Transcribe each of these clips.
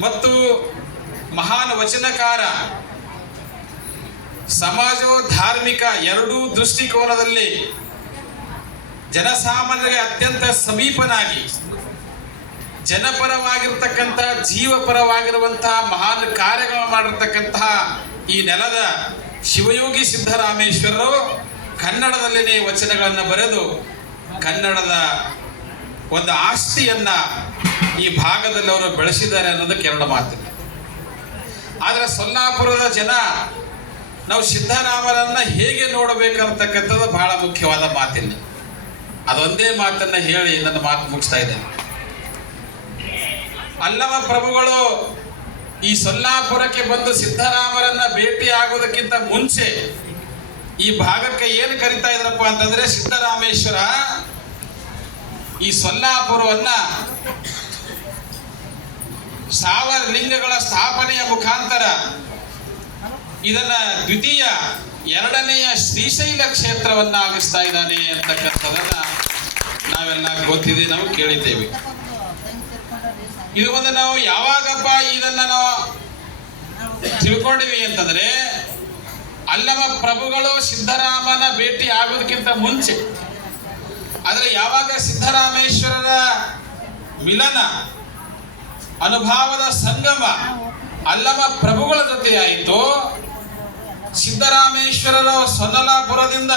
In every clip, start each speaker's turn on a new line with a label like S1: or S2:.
S1: ಮತ್ತು ಮಹಾನ್ ವಚನಕಾರ ಸಮಾಜೋ ಧಾರ್ಮಿಕ ಎರಡೂ ದೃಷ್ಟಿಕೋನದಲ್ಲಿ ಜನಸಾಮಾನ್ಯರಿಗೆ ಅತ್ಯಂತ ಸಮೀಪನಾಗಿ, ಜನಪರವಾಗಿರ್ತಕ್ಕಂಥ, ಜೀವಪರವಾಗಿರುವಂತಹ ಮಹಾನ್ ಕಾರ್ಯಗಳು ಮಾಡಿರ್ತಕ್ಕಂತಹ ಈ ನೆಲದ ಶಿವಯೋಗಿ ಸಿದ್ದರಾಮೇಶ್ವರರು ಕನ್ನಡದಲ್ಲಿನೇ ವಚನಗಳನ್ನು ಬರೆದು ಕನ್ನಡದ ಒಂದು ಆಸ್ತಿಯನ್ನ ಈ ಭಾಗದಲ್ಲಿ ಅವರು ಬೆಳೆಸಿದ್ದಾರೆ ಅನ್ನೋದು ಎರಡು ಮಾತು. ಆದರೆ ಸೊಲ್ಲಾಪುರದ ಜನ ನಾವು ಸಿದ್ದರಾಮರನ್ನ ಹೇಗೆ ನೋಡಬೇಕಂತಕ್ಕಂಥದ್ದು ಬಹಳ ಮುಖ್ಯವಾದ ಮಾತಿಲ್ಲ. ಅದೊಂದೇ ಮಾತನ್ನ ಹೇಳಿ ನನ್ನ ಮಾತು ಮುಗಿಸ್ತಾ ಇದ್ದೇನೆ. ಅಲ್ಲವ ಪ್ರಭುಗಳು, ಈ ಸೊಲ್ಲಾಪುರಕ್ಕೆ ಬಂದು ಸಿದ್ದರಾಮರನ್ನ ಭೇಟಿ ಆಗೋದಕ್ಕಿಂತ ಮುಂಚೆ ಈ ಭಾಗಕ್ಕೆ ಏನು ಕರಿತಾ ಇದ್ರಪ್ಪ ಅಂತಂದ್ರೆ ಸಿದ್ದರಾಮೇಶ್ವರ ಈ ಸೊಲ್ಲಾಪುರವನ್ನ ಸಾವಿರ ಲಿಂಗಗಳ ಸ್ಥಾಪನೆಯ ಮುಖಾಂತರ ಇದನ್ನ ದ್ವಿತೀಯ ಎರಡನೆಯ ಶ್ರೀಶೈಲ ಕ್ಷೇತ್ರವನ್ನ ಆಗಿಸ್ತಾ ಇದ್ದಾನೆ ಅಂತಕ್ಕಂಥದನ್ನ ನಾವೆಲ್ಲ ಗೊತ್ತಿದೆ, ನಾವು ಕೇಳಿದ್ದೇವೆ. ಇದು ಒಂದು ನಾವು ಯಾವಾಗಪ್ಪ ಇದನ್ನ ನಾವು ತಿಳ್ಕೊಂಡಿವಿ ಅಂತಂದ್ರೆ, ಅಲ್ಲಮ ಪ್ರಭುಗಳು ಸಿದ್ದರಾಮನ ಭೇಟಿ ಆಗೋದಕ್ಕಿಂತ ಮುಂಚೆ. ಆದರೆ ಯಾವಾಗ ಸಿದ್ದರಾಮೇಶ್ವರರ ಮಿಲನ ಅನುಭವದ ಸಂಗಮ ಅಲ್ಲಮ ಪ್ರಭುಗಳ ಜೊತೆಯಾಯಿತು. ಸಿದ್ದರಾಮೇಶ್ವರರ ಸೊನ್ನಲಾಪುರದಿಂದ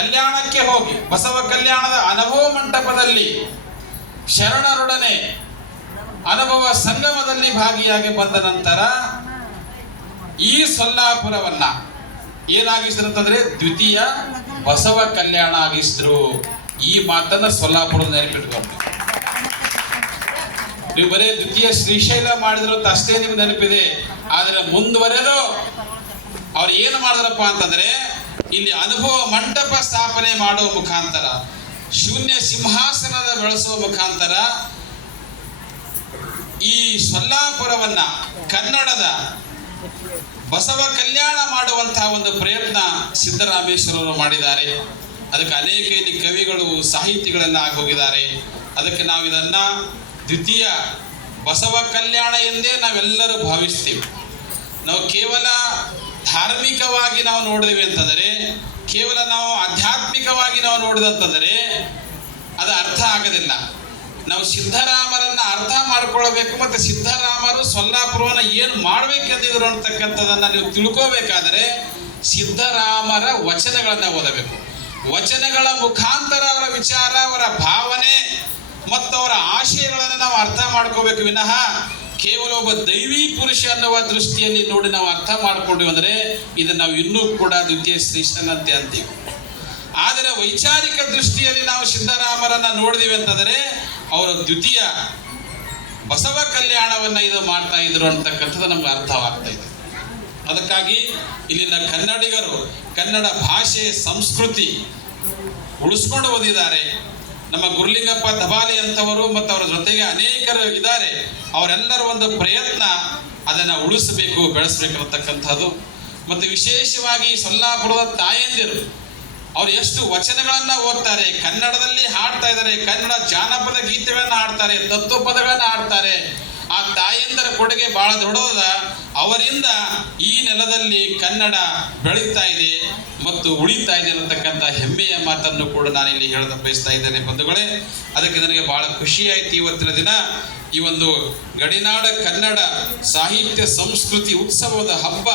S1: ಕಲ್ಯಾಣಕ್ಕೆ ಹೋಗಿ, ಬಸವ ಕಲ್ಯಾಣದ ಅನುಭವ ಮಂಟಪದಲ್ಲಿ ಶರಣರೊಡನೆ ಅನುಭವ ಸಂಗಮದಲ್ಲಿ ಭಾಗಿಯಾಗಿ ಬಂದ ನಂತರ ಈ ಸೊಲ್ಲಾಪುರವನ್ನ ಏನಾಗಿಸಿದ್ರು ಅಂತಂದ್ರೆ ದ್ವಿತೀಯ ಬಸವ ಕಲ್ಯಾಣ ಆಗಿಸಿದ್ರು ಈ ಮಾತನ್ನ ಸೊಲ್ಲಾಪುರ ನೆನಪಿಟ್ಕೊಂಡು ನೀವು ಬರೀ ದ್ವಿತೀಯ ಶ್ರೀಶೈಲ ಮಾಡಿದ್ರು ಅಷ್ಟೇ ನಿಮ್ಗೆ ನೆನಪಿದೆ. ಆದರೆ ಮುಂದುವರೆದು ಅವ್ರು ಏನು ಮಾಡಿದ್ರಪ್ಪ ಅಂತಂದ್ರೆ ಇಲ್ಲಿ ಅನುಭವ ಮಂಟಪ ಸ್ಥಾಪನೆ ಮಾಡುವ ಮುಖಾಂತರ, ಶೂನ್ಯ ಸಿಂಹಾಸನದ ಬೆಳೆಸುವ ಮುಖಾಂತರ ಈ ಸೊಲ್ಲಾಪುರವನ್ನ ಕನ್ನಡದ ಬಸವ ಕಲ್ಯಾಣ ಮಾಡುವಂತಹ ಒಂದು ಪ್ರಯತ್ನ ಸಿದ್ದರಾಮೇಶ್ವರರು ಮಾಡಿದ್ದಾರೆ. ಅದಕ್ಕೆ ಅನೇಕ ಇಲ್ಲಿ ಕವಿಗಳು, ಸಾಹಿತಿಗಳೆಲ್ಲ ಆಗೋಗಿದ್ದಾರೆ. ಅದಕ್ಕೆ ನಾವು ಇದನ್ನ ದ್ವಿತೀಯ ಬಸವ ಕಲ್ಯಾಣ ಎಂದೇ ನಾವೆಲ್ಲರೂ ಭಾವಿಸ್ತೀವಿ. ನಾವು ಕೇವಲ ಧಾರ್ಮಿಕವಾಗಿ ನಾವು ನೋಡಿದ್ವಿ ಅಂತಂದರೆ, ಕೇವಲ ನಾವು ಆಧ್ಯಾತ್ಮಿಕವಾಗಿ ನಾವು ನೋಡಿದಂತಂದರೆ ಅದು ಅರ್ಥ ಆಗೋದಿಲ್ಲ. ನಾವು ಸಿದ್ದರಾಮರನ್ನ ಅರ್ಥ ಮಾಡ್ಕೊಳ್ಬೇಕು ಮತ್ತು ಸಿದ್ಧರಾಮರು ಸೊಲ್ಲಾಪುರವನ್ನು ಏನು ಮಾಡಬೇಕೆಂದಿದ್ರು ಅಂತಕ್ಕಂಥದ್ದನ್ನು ನೀವು ತಿಳ್ಕೋಬೇಕಾದರೆ, ಸಿದ್ಧರಾಮರ ವಚನಗಳನ್ನು ಓದಬೇಕು. ವಚನಗಳ ಮುಖಾಂತರ ಅವರ ವಿಚಾರ, ಅವರ ಭಾವನೆ ಮತ್ತು ಅವರ ಆಶಯಗಳನ್ನು ನಾವು ಅರ್ಥ ಮಾಡ್ಕೋಬೇಕು. ವಿನಃ ಕೇವಲ ಒಬ್ಬ ದೈವಿ ಪುರುಷ ಅನ್ನುವ ದೃಷ್ಟಿಯಲ್ಲಿ ನೋಡಿ ನಾವು ಅರ್ಥ ಮಾಡ್ಕೊಂಡ್ವಿ ಅಂದ್ರೆ ಇದನ್ನ ನಾವು ಇನ್ನೂ ಕೂಡ ದ್ವಿತೀಯ ಶ್ರೇಷ್ಠನಂತೆ ಅಂತೀವಿ. ಆದರೆ ವೈಚಾರಿಕ ದೃಷ್ಟಿಯಲ್ಲಿ ನಾವು ಸಿದ್ದರಾಮರನ್ನ ನೋಡಿದಿವಿ ಅಂತಂದರೆ ಅವರ ದ್ವಿತೀಯ ಬಸವ ಕಲ್ಯಾಣವನ್ನ ಇದು ಮಾಡ್ತಾ ಇದ್ರು ಅಂತಕ್ಕಂಥದ್ದು ನಮ್ಗೆ ಅರ್ಥವಾಗ್ತಾ ಇದೆ. ಅದಕ್ಕಾಗಿ ಇಲ್ಲಿನ ಕನ್ನಡಿಗರು ಕನ್ನಡ ಭಾಷೆ ಸಂಸ್ಕೃತಿ ಉಳಿಸ್ಕೊಂಡು ಓದಿದ್ದಾರೆ. ನಮ್ಮ ಗುರುಲಿಂಗಪ್ಪ ದಬಾಲಿ ಅಂತವರು ಮತ್ತು ಅವರ ಜೊತೆಗೆ ಅನೇಕರು ಇದ್ದಾರೆ. ಅವರೆಲ್ಲರ ಒಂದು ಪ್ರಯತ್ನ ಅದನ್ನ ಉಳಿಸಬೇಕು, ಬೆಳೆಸಬೇಕು ಅನ್ನತಕ್ಕಂಥದ್ದು. ಮತ್ತು ವಿಶೇಷವಾಗಿ ಸೊಲ್ಲಾಪುರದ ತಾಯಂದಿರು, ಅವರು ಎಷ್ಟು ವಚನಗಳನ್ನು ಓದ್ತಾರೆ, ಕನ್ನಡದಲ್ಲಿ ಹಾಡ್ತಾ ಇದ್ದಾರೆ, ಕನ್ನಡ ಜಾನಪದ ಗೀತೆಗಳನ್ನು ಹಾಡ್ತಾರೆ, ತತ್ವಪದಗಳನ್ನ ಹಾಡ್ತಾರೆ. ಆ ತಾಯಂದರ ಕೊಡುಗೆ ಬಹಳ ದೊಡ್ಡದ ಅವರಿಂದ ಈ ನೆಲದಲ್ಲಿ ಕನ್ನಡ ಬೆಳೀತಾ ಇದೆ ಮತ್ತು ಉಳಿತಾ ಇದೆ ಅನ್ನತಕ್ಕಂಥ ಹೆಮ್ಮೆಯ ಮಾತನ್ನು ಕೂಡ ನಾನು ಇಲ್ಲಿ ಹೇಳದ ಬಯಸ್ತಾ ಇದ್ದೇನೆ ಬಂಧುಗಳೇ. ಅದಕ್ಕೆ ನನಗೆ ಬಹಳ ಖುಷಿ ಆಯ್ತು ಇವತ್ತಿನ ದಿನ. ಈ ಒಂದು ಗಡಿನಾಡ ಕನ್ನಡ ಸಾಹಿತ್ಯ ಸಂಸ್ಕೃತಿ ಉತ್ಸವದ ಹಬ್ಬ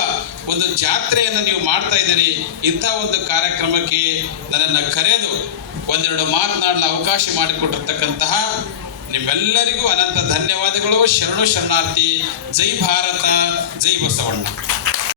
S1: ಒಂದು ಜಾತ್ರೆಯನ್ನು ನೀವು ಮಾಡ್ತಾ ಇದ್ದೀರಿ. ಇಂಥ ಒಂದು ಕಾರ್ಯಕ್ರಮಕ್ಕೆ ನನ್ನನ್ನು ಕರೆದು ಒಂದೆರಡು ಮಾತನಾಡಲು ಅವಕಾಶ ಮಾಡಿಕೊಟ್ಟಿರ್ತಕ್ಕಂತಹ ನಿಮ್ಮೆಲ್ಲರಿಗೂ ಅನಂತ ಧನ್ಯವಾದಗಳು. ಶರಣು ಶರಣಾರ್ಥಿ. ಜೈ ಭಾರತ ಜೈ ಬಸವಣ್ಣ.